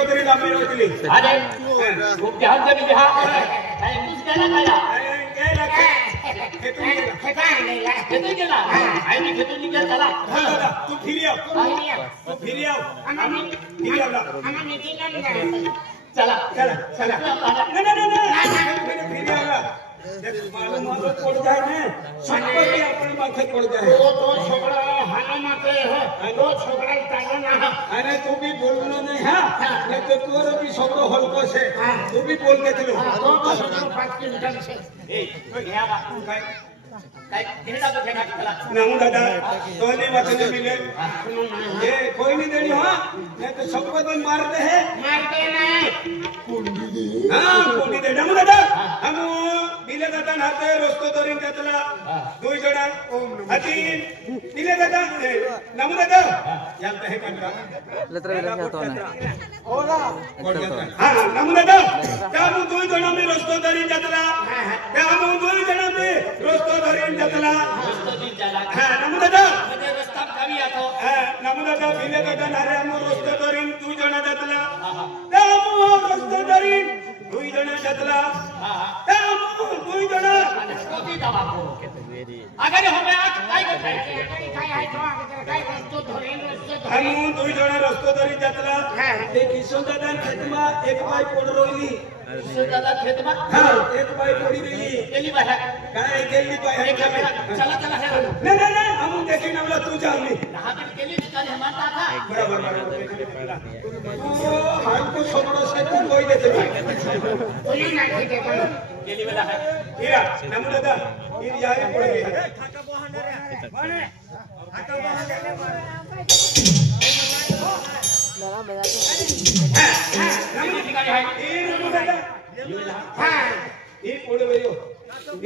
चौधरी ला मी होतली अरे खूप ध्यान दे बिहा काय कुछ केला काय खेतून गेला आईने खेतून निघाला चला दादा तू फिरी आव चला नहीं फिरी आव मालूम पड़ जाए ना संपत्ति अपने माथे पड़ जाए तो छोकरा हाना माथे है तो छोकरा ताजा ना अरे तू भी बोलना नहीं है नहीं तो तोर भी छोकरो हल्को से तू भी बोल के चलो तो छोकरा 5 किलोमीटर से ए गया बा काय केड़ा को ठेका चला नाम दादा तोने वचन मिले ये कोई नहीं देनी हां नहीं तो सबको तो मारते हैं नहीं हां कोणी दे नाम दादा हम बिले दादा नाते रस्तो धरून त्यातला दोन जण हाती बिले दादा नाम दादा यात हे कंटा लेत्र विला तो ना होगा हां नाम दादा त्या मग दोन जण मी रस्तो धरून त्यातला त्या मग दोन जण मी रस्तो धरून त्यातला रस्तो दिन चला हां नाम दादा म्हणजे रस्ता खाली आतो हां नाम दादा बिले दादा नारे हम रस्तो धरून दोन जण त्यातला त्या मग रस्तो धरून दोन जण त्यातला त्या मग दोन जण कोती दवा को अगर हमें आज काय करते काय आहे तो काय रस्तो धरेन रस्तो हम दोन जण रस्तो धरून त्यातला ते किशोर दादा खेतमा एक बाई पड रोली दादा खेत में हां एक बाई पड़ी रही केली बाहेर काय केली बाई चला चला है नहीं हम देखी ना तू जा मी हाथ केली कल हमारा था बराबर तो हाल को छोड़ो से तू कोई देते कोई ना केली वाला है हीरा नम दादा ये यार पड़ गई खाता बहाने रे बने खाता बहाने लगा बजा के नम ठिकाने है ये नम दादा हां ये पड़ गई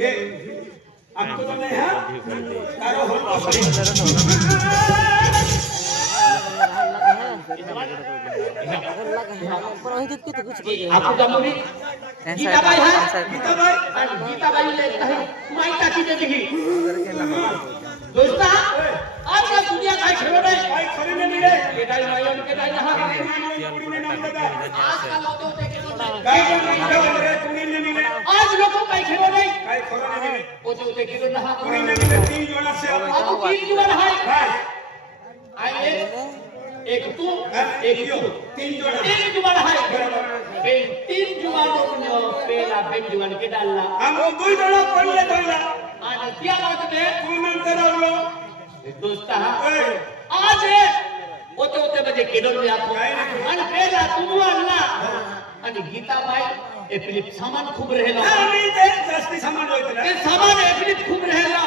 ये आपको तो नहीं है तारो हो पर वही तो कुछ कोई आपको जमुनी गीता बाई है गीता बाई ले कहीं माई काकी दे देगी दोस्ता आज का दुनिया का खेलो नहीं भाई खरी नहीं मिले के दाई माई उनके दाई यहाँ पूरी में नाम दादा आज का लोगों के खेलो नहीं काय रे पूरी नहीं मिले आज लोगों का खेलो नहीं काय खरी नहीं मिले वो जो उसे खेलो ना पूरी नहीं मिले तीन जोड़ा से अब तीन जुड़ा है हां आए एक तू एक यो तीन जोड़ा तीन जुड़ा है तीन जुड़ा जो पहला बेन जुड़ा के डालना हम दो जोड़ा पड़ले दोला आज क्या बात में तू नंतर आवलो दोस्ता ए आज होते बजे केडोल में आपको आणि पहला तुम वाला आणि गीता बाई ए फिलिप सामान खूब रहेला आम्ही ते जास्ती सामान होत ना ते सामान ए फिलिप खूब रहेला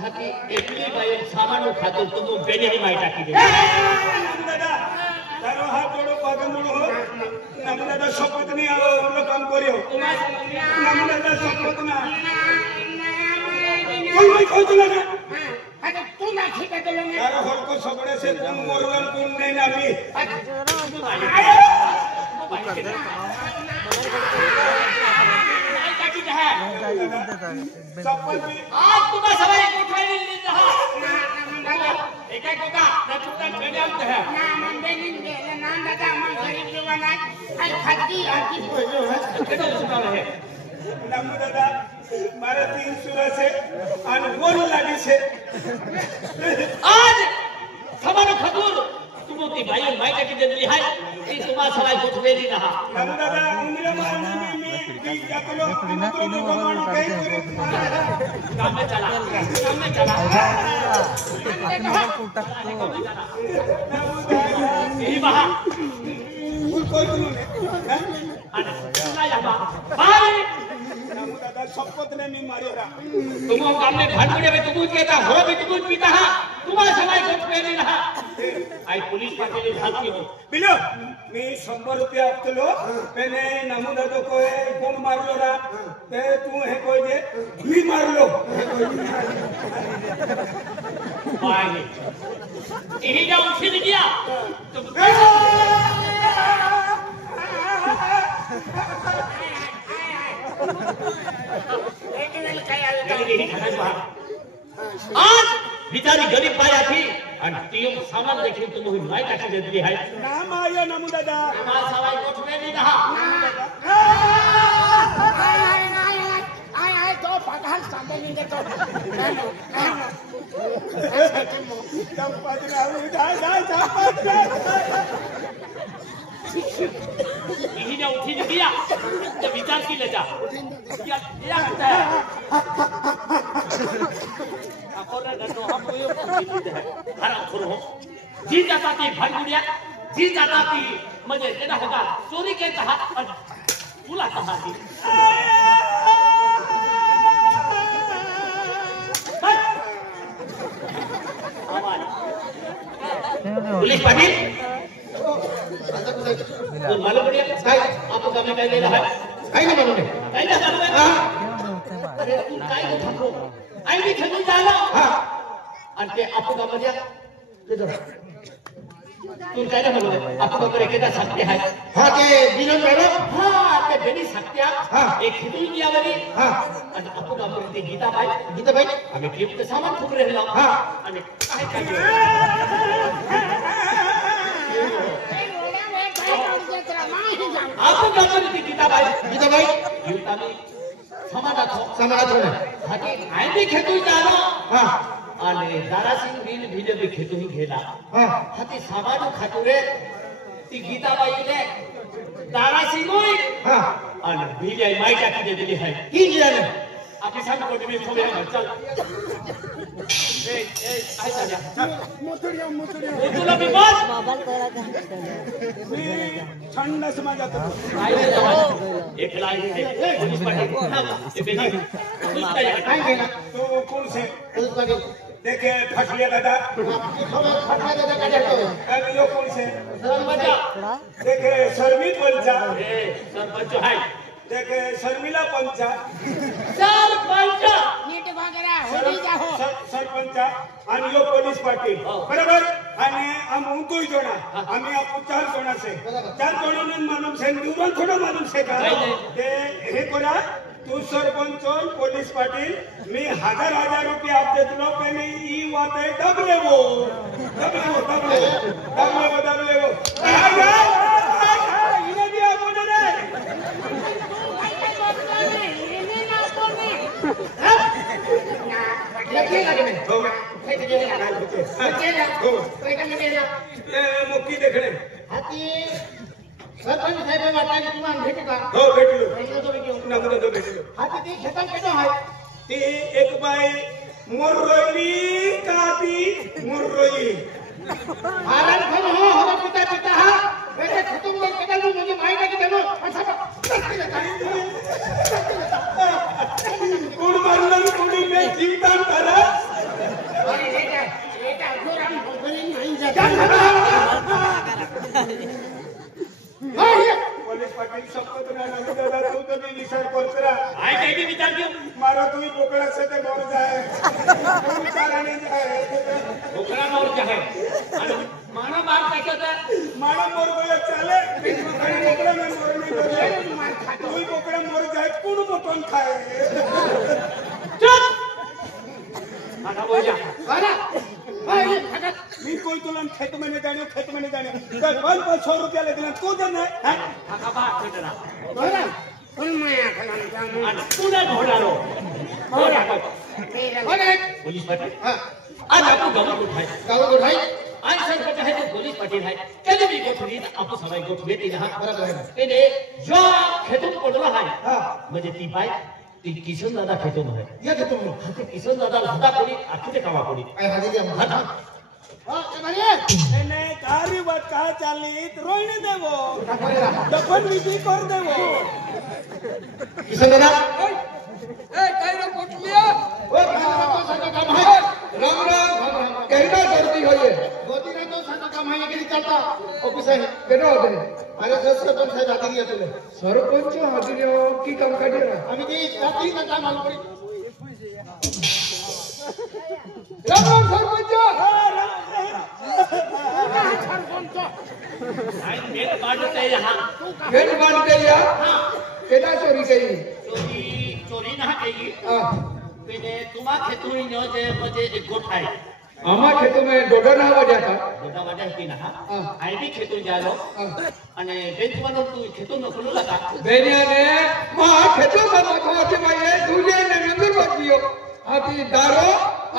हाती एपली बाई सामान खातो तुम बेने ही माई टाकी दे नम दादा तारो हाथ जोड़ो पागल मोड़ो नम दादा शपथ नहीं आओ हम लोग काम करियो नम दादा शपथ ना कोई तो लगा अरे तू ना ठीक है लोग तारो हर को सगड़े से तुम मोरवन तुम नहीं ना भी आज तुम्हारा सवाल एक उठाई नहीं रहा एक एक का ना तुम बेने आते हैं ना मन बेनिन दे ना दादा मन गरीब लोग ना आई खाती आती बोलो केडो सुना है नम दादा मारे 3 सूरज से अनमोल लगी से आज सामान खदूर तुमोती भाई माई टाकी दे दी है ई तुम्हारा सवाल कुछ बेनी रहा नम दादा उंगली मारने में जातलो तुम को मानो कहीं करे काम में चला यही बहा कोई नहीं भाई दादा शपथ ने मी मारियो रा तुम काम में भाटुड़े में तुम कहता हो भी तुम पीता हा तुम्हारा सवाल कुछ बेनी रहा आई पुलिस पार्टी ने हाथ की बिलो मी 100 रुपया आपतलो मैंने नामू दादा को कोण मारलो रा ते तू हे कोई दे मी मारलो भाई यही जाऊं फिर गया तुम आज बिचारी गरीब पाया थी आणि ती सामान देखिए तुम हुई माई टाकी दे दी है नाम आया नमू दादा मां सवाई गोठवे नहीं रहा आय तो पगार सांगे नहीं दे तो चंपत राहू जा यही ने उठी नहीं दिया जब विचार की ले जा क्या करता है अकोरा डरो हम वो है हराम खोर हो जी जाता थी भड़गुड़िया जी जाता थी मजे केना होगा चोरी के तहत पूरा कहा थी पुलिस पाटिल तो मालूम पड़िया काय आपको काम में काय ले रहा है काय नहीं मालूम है काय ना मालूम है अरे तू काय को थको आई भी खेलू जाना हां अंते आपको काम में इधर तू काय ना मालूम है आपको करे केदा सकते है हां के बिलन मैडम हां के बेनी सकते हां एक खेलू दिया वाली हां અને आपको काम करते गीता भाई हमें क्लिप के सामान ठुक रहे ना हां અને काय कर आपको क्या करती गीता भाई गीता में समाधान हो हाथी आई भी खेतु जानो हां आणि दारा सिंह बिन भीले भी खेतु ही घेला हां हाथी सामान खातुरे ती गीता बाई ने दारा सिंह होई हां आणि भीले माई टाकी दे दिली है की जिया ने आपकी सामने कोट में खोले हम चल ए आई जा चल मोतड़िया मोतला भी बस मोबाइल करा का ठंडा समाजात एक लाइन है पुलिस पार्टी ये बेटी उसका काय गेला तो कौन से पुलिस पार्टी देखे फसलिया दादा फटा दादा का जातो अरे यो कौन से सरपंच देखे शर्मी पंचा ए सरपंच है देखे शर्मिला पंचा सरपंच नीट वगैरह होई जाओ सरपंचा आणि यो पोलीस पाटील बरोबर आणि आम उंतोय जोडा आम्ही आपण 4 जण असे 4 जणांना माणूस आहे दुरून थोडं माणूस आहे का ते हे कोणा तू सरपंच पोलीस पाटील मी 1000 रुपये आप देतलो पहिले ई वाते दबले वो इने दिया बोले रे मुक्की देखणे हाती सरपंच साहेब वाटला की तुम्हाला भेटू का हो भेटलो नंबर तो भेटलो हाती ते खेतन केतो आहे ती एक बाई मुर्रोली काती मुर्रोली आराम करो हो पिता हा बेटे खतम कर केदा मुझे माहिती की देनो अच्छा कोण मारलं कोणी नाही चिंतन करा अरे बेटा जोराम घरी नाही जात पोलीस पाटील शपथ नाही दादा तू तर मी विचार करतरा आई काय की विचार क्यों मारो तू बोकड़ा से ते मोर जाए तू चाराने जाए बोकड़ा मोर जाए माना मार काय करता मारा मोर गया चले आणि बोकड़ा में मोर नहीं बोले तू बोकड़ा मोर जाए कौन मटन खाए चुप माना बोल जा अरे मी कोई तुला खेत में नहीं जाने तो 500 रुपया ले देना तू देना है काका बात करना बोला कोण माया खाना जामू आणि तुला ढोडारो बोला पुलिस पाटील आज आपण गाव उठाय आज सरपंच आहे तो पोलीस पाटील आहे कधी भी गोठली आपण सबाई गोठवे ती ना बरोबर आहे त्याने जो खेतून पडला आहे म्हणजे ती बाई ती किशन दादा खेतून आहे या खेतून ते किशन दादा होता कोणी आखिते कामा कोणी એને કારી વાત કા ચાલી રોઈને દેવો દફન વિધિ કર દેવો किशन दादा ए कई रे कोटलिया ओ खाना तो साका काम है राम कहना करती हो ये गोदी ने तो साका काम है के चलता ऑफिस है केना होते अरे सरपंच साहेब आती है तुले सरपंच हाजिर की काम काढे रा आम्ही ती जाती ना काम आलो पडी राम सरपंच आई मेल बांधते यहां गेट बांध के या केना चोरी कई चोरी ना कई हां पेने तुमा खेतुई नो जे मजे एक गोठ आहे आमा खेतों में डोडा ना वजह था મોટા વાડા હતી ના હા. આઈબી ખેતું જાલો અને બેંચવાનો તું ખેતો નો ખુલ્લો લગા बेनिया ने मां खेतों में माथो आके भाई दूजे ने नंबर बचियो आती दारो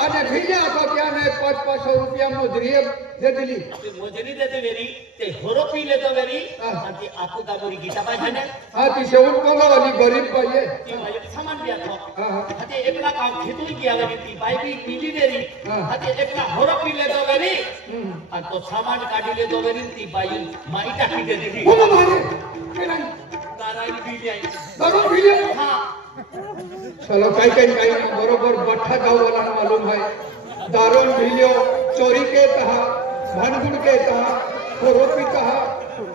आज भीजा तो क्या ने 500 रुपया मजूरी दे दिली મોજરી દે દે વેરી તે હોરો પી લે તો વેરી હા. આથી આખું કા બોરી ગીતા પાછા ને आती से उन कोगा वाली गरीब पाइए ती ભાઈ સામાન બી આતો हां हां આથી એકલા કા ખેતું ગયા વેરી તી ભાઈ બી પીલી દેરી હા. આથી એકલા હોરો પી લે તો વેરી આ તો સામાન કાઢી લે તો વેરી તી ભાઈ મારી કાઢી દે દીધી वो मारे केला તારાઈ બી જાય दारू भीजा હા चलो कई बरोबर बट्ठा गाँव वाला ने मालूम है दारू भीलियो चोरी के कहा भानगुड़ के कहा खोरोपी कहा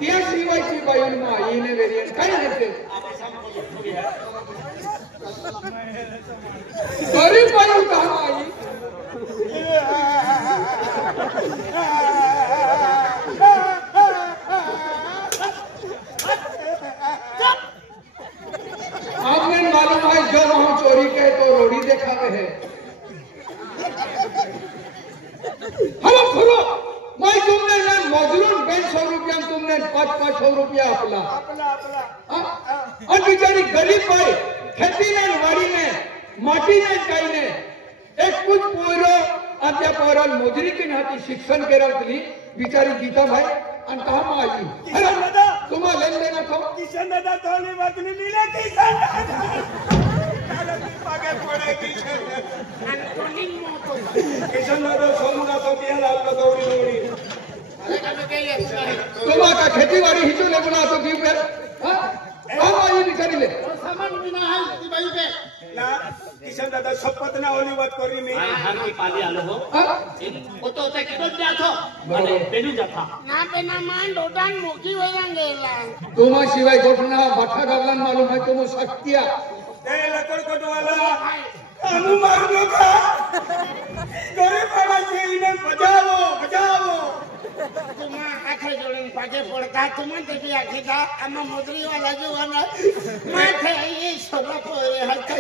क्या सीवाई सी भाई उनमें ये ने वेरिएंट कई देते गरीब भाई कहाँ आई आपने मालूम है जब हम चोरी के तो रोड़ी देखावे है हेलो खोलो मैं तुमने ना मजलून 200 रुपया तुमने 500 रुपया अपना हाँ? और बेचारी गरीब भाई खेती ने वाड़ी ने माटी ने काई ने एक कुछ पोरो आद्या पोरल मजूरी की नाती शिक्षण के रखली बेचारी गीता भाई अंतः में आई हेलो दादा तुम्हारा लेन देना था किशन दादा थोड़ी बात नहीं मिले किशन दादा पागे पड़े किशन दादा सोमना तो क्या लाल दौड़ी दौड़ी तुम्हारा खेती बाड़ी हिचो ले बना तो क्यों कर हाँ हम आई बेचारी ले સામાન બિના હાલ તી ભાઈ બે ना किशन दादा शपथ ना होली बात करी मी આ હાથી પાલી આલો હો हाँ ઓ તો તે કિડો જ જાતો અને પેલું જતા ના પેના માં ડોડાન મોકી વયા ગયેલા तुम्हारा सिवाय घटना बाठा गावलान मालूम है तुम शक्तिया ए लकड़ कटवाला अनु मार दो का गरीब वाला से इन्हें बचाओ बचाओ तुम्हा हाथे जोड़ीन पागे पड़ता तुम्हा देखी आखीदा आमा मुद्री वाला जो वाला माथे ये सोला पोरे हाथे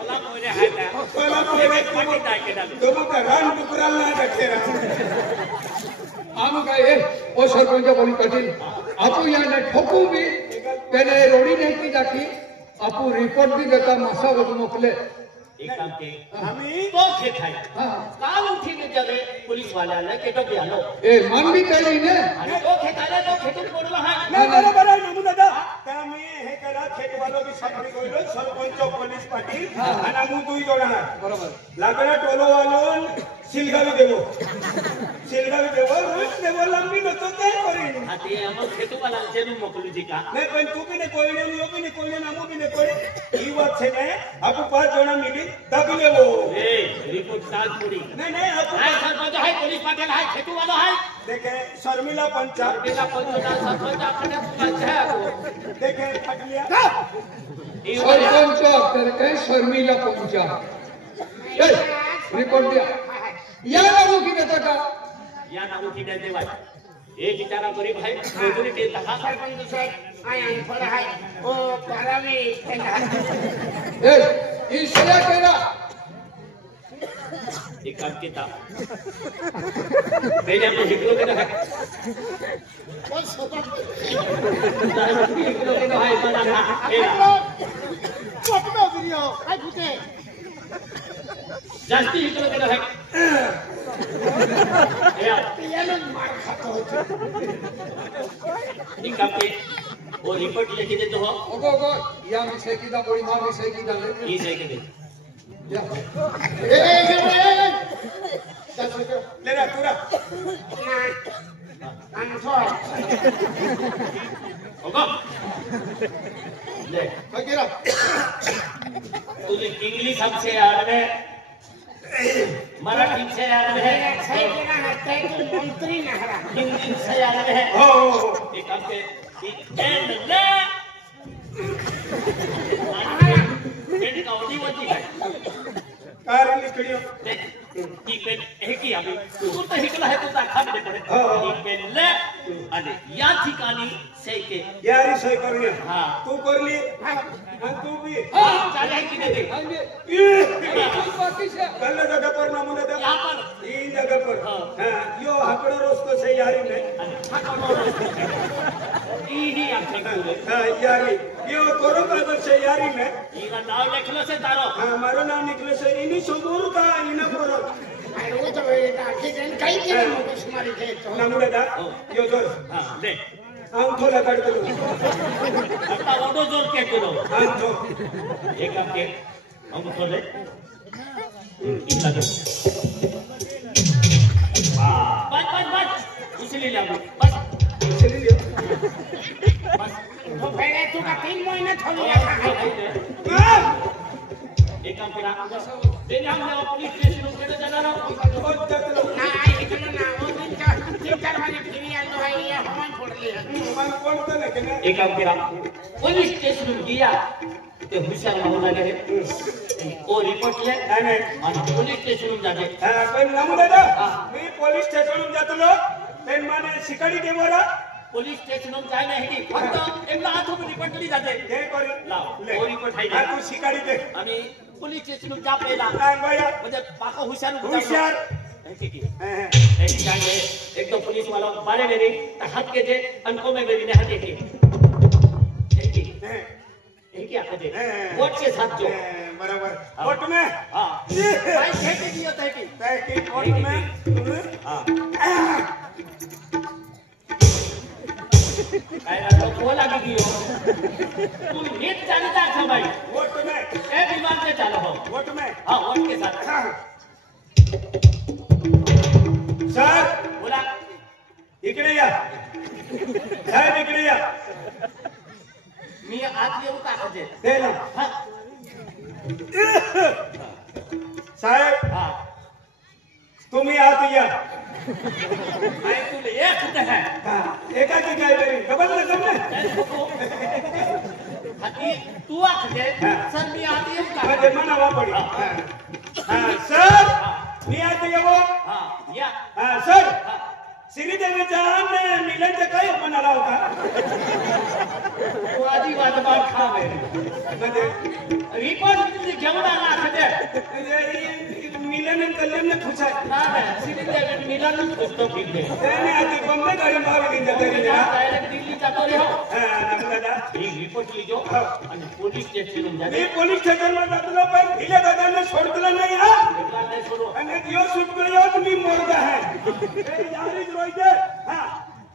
ઓલા મોરે હાતા सोला पोरे પાટી તાકે દાલ तुम का रान टुकराल ना रखे रहा आम गए ओ सरपंच बोली कठिन आपू यहाँ ने ठोकू भी पहले रोड़ी नहीं की जाती आपू रिपोर्ट भी देता मासा वध मोकले એક કામ કે हमी તો છે થાય हाँ કાલ ઉઠીને જલે પોલીસ વાળાને કેટો બેલો ए मान भी कही ने અને તો ખેતાલે તો ખેતું પડલો હા ना बरोबर आहे नमू दादा त्यामुळे हे करा खेतवालो बी साखरी कोइलो सरपंच पोलीस पाटील आणि आम्ही दुई जोड आहे बरोबर लाकडा टोलो वालो सिलगावी देवो रोज देवो लंबी नको काय करीन આ તે અમો ખેતું વાળા જેનું મોકલું જી કા नाही पण तू बी नाही कोयले यो बी नाही कोयले नामू बी नाही कोयले ही बात છે ને આપુ 5 જણા મિલી દાબી લેવો એ રિપોર્ટ સાલ પડી नाही नाही આપુ હાય સરપંચ હાય પોલીસ પાટીલ હાય ખેતું વાળો હાય देखे शर्मिला पंचा પેલા પંચના સરપંચ આપણે છે देखे फटलिया એ सरपंच तेरे के शर्मिला पहुंचा ए रिपोर्ट दिया या लोगों की बेटा का या नाम उठीने देवाय એ બિચારા ગરીબ હાય મજૂરી દેતા હા सरपंच साहेब आय अनपढ़ है ओ बारावी ए ईश्वरा केरा એક કામ કેતા બેને આપણે હિકલો કે ના ओ सोता હિકલો કે ના હાય બના ના એ कोटमे वीडियो आई फुटे જાસ્તી હિકલો કે ના હાય એ ये लोग मार खातो हो એક કામ કે वो रिपोर्ट लिखी दे तो हो ओगो या मिसे की दा बड़ी मां मिसे की दा ले ये सही के दे या ए ले रा तुरा अनपढ़ होगा ले वगैरह तुझे इंग्लिश हमसे याद है मराठी से याद है सही केला हत्या की मंत्री नहरा हिंदी से याद है हो एक काम के एंड ले एंड का ओडी होती है कार लिखड़ियो ही पेन हेकी आम्ही तू तर हिकला आहे तुझा खाबडे पडे ही पेन ले आणि या ठिकाणी सही के यारी सही करूया हा तू करली आणि तू बी चाले है की देते कल्ला जगह पर नमूने दे यहाँ पर इन जगह पर हां यो हाकड़ो रोस्तो से यारी ने ही आमचे गुरु हां यारी यो करो का से यारी ने इना नाव लिखलो से तारो हां मारो नाम निकले से इनी समोर का इना करो अरे वो तो बेटा आखिर काही केलं मग सुमारी थे तो नमूने दा यो जोर हां ले अंगठोला काढतो आता ओडो जोर के करो अंगठो एक के हम खोले इतना दे वाह बस इसलिए ले बस चली लियो बस तो फेरे तू का 3 महिने ठेवली एक काम करा देने हम पुलिस स्टेशन मध्ये जाणार आहोत नाही इकडे ना वो 3-4 महिने फिरी आलो आहे या हवान फोडली मन कोणतं नाही की एक काम करा पुलिस स्टेशन गया ते हुशार मावला गेले ओ रिपोर्ट ले नाही आणि पोलीस स्टेशन जाते पण नमूने दा मी पोलीस स्टेशन जातलो पण माने शिकाडी देवरा पोलीस स्टेशन जाय नाही की फक्त एकदा हातून रिपोर्ट ली जाते हे करी लाव ओ रिपोर्ट आहे तू शिकाडी दे आणि पोलीस स्टेशन जा पहिला काय बाया म्हणजे पाका हुशार हुशार ठीक आहे एकदम पुलिस वाला मारे मेरे हाथ के दे अनको में मेरी ने हाथ के एक क्या कहते वोट के साथ जो बराबर वोट में हां भाई खेती दियो तय की वोट में हां काय ना तो बोला की दियो तू नीट चालता था भाई वोट में ए विमान से चलो हो वोट में हां वोट के साथ सर बोला इकडे या साहेब इकडे या मी आज येऊ का म्हणजे दे ना हां साहेब हां तुम्ही आत या मैं तुले एक है एका की काय तरी डबल ना हाती तू आखले सर मी आज येऊ का म्हणजे मनावा पडी सर मी आत येऊ हां या सर श्रीदेवीचा मिलनचा काय म्हणाला होता तू आधी वाजबार खावे म्हणजे रिपोर्ट घेऊन आला म्हणजे मिलन आणि कल्याण खुश आहे ना श्रीदेवी मिलन पुस्तक घेतले त्याने आधी बंबई गाडी मारली तरी डायरेक्ट दिल्ली जातो रे हो दादा ही रिपोर्ट लिहिजो आणि पोलीस स्टेशन मी जाते पोलीस स्टेशन वर जातलो पण भिले दादांना सोडतलं नाही हा एकला नाही सोडू आणि दिवस सुटलो यो तुम्ही मोरगा आहे यारीच रोयते हा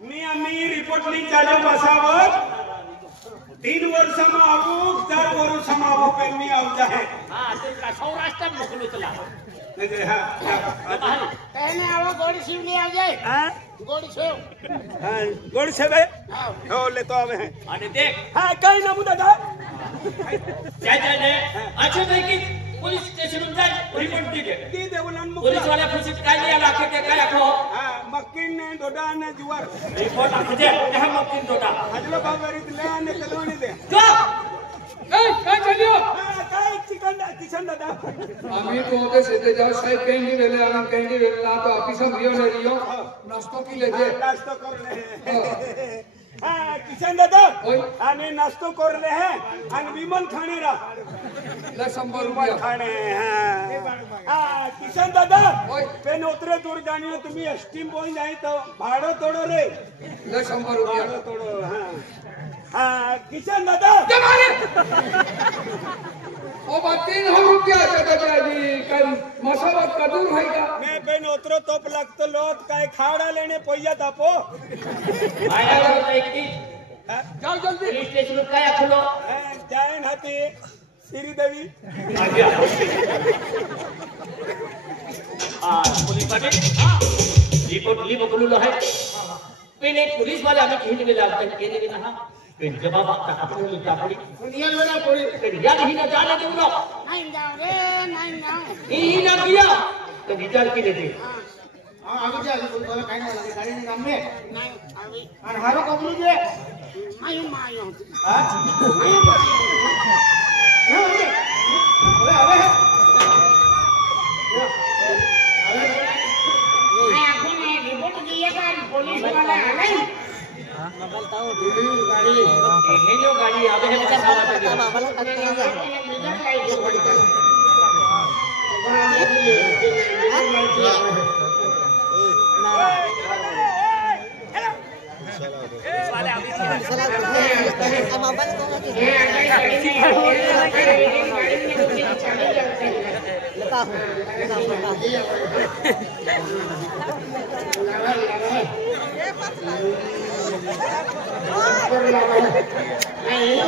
मी आम्ही रिपोर्ट लिख चालू बसावर 3 वर्षमा आऊ 4 वर्षमा आऊ पण मी आवता है हां ते का सौराष्ट्र मोकलो चला म्हणजे हा कहने आवा गोड़ी शिवली आ जाए हां गोड़ी शिव गोड साहेब हो लेतो आवे हैं आणि देख हा काय नामू दादा काय झाले अच्छा नाही की पोलीस स्टेशन जाय रिपोर्ट दिले ती देवलान पोलीस वाला खुशीत काय लिया लाखे ते काय आखो हा मक्कीन ने दोडा ने जुवार रिपोर्ट आखजे ते हम मक्कीन दोटा हजलो बाबरीत ले ने तलवणी दे जो काय चालियो काय चिकन दादा आम्ही तो होते सेते जाओ साहेब कैंडी वेले आम्ही कैंडी वेले ना तो ऑफिस में रियो ने रियो नाश्तो की ले दे नाश्तो करले हाँ किशन दादा आने नाश्तो करले हैं आणि विमल खाणे रा ले 100 विमल रुपया खाणे हाँ किशन दादा पेन उतरे दूर जानियो तुम्ही स्टीम बोल जाई तो भाड़ो तोड़ो रे ले 100 रुपया भाड़ो तोड़ो हाँ हाँ किशन दादा ओ बा 300 रुपया दादा जी काय मसाला कदूर है का मैं पेन उतरो तोप लागतो लोट काय खावडा लेने पैया तापो आया नाही की जाओ जल्दी पोलीस स्टेशन काय आखलो जाय नाती श्रीदेवी पोलीस वाले रिपोर्ट ली बकलुलो है पेने पुलिस वाले आम्ही घेऊन गेले आपण केले ना पेन जवाब आपण लिहिता पडी दुनिया वाला कोई या नहीं ना जाने देऊ ना नहीं जाओ रे नहीं जाओ ही ना किया तो विचार केले ते हां आगे जा बोला काय नाही लागले गाडी ने काम में नाही अभी और हारो कबलू जे आयो मायो हां आयो ओए अबे पुलिस वाला नहीं मोबाइल ताऊ गाड़ी हे जो गाड़ी आवे है अच्छा सारा बात पे बता मोबाइल कट नहीं जा मीटर लाइट जो पड़ता मोबाइल तो लगा नहीं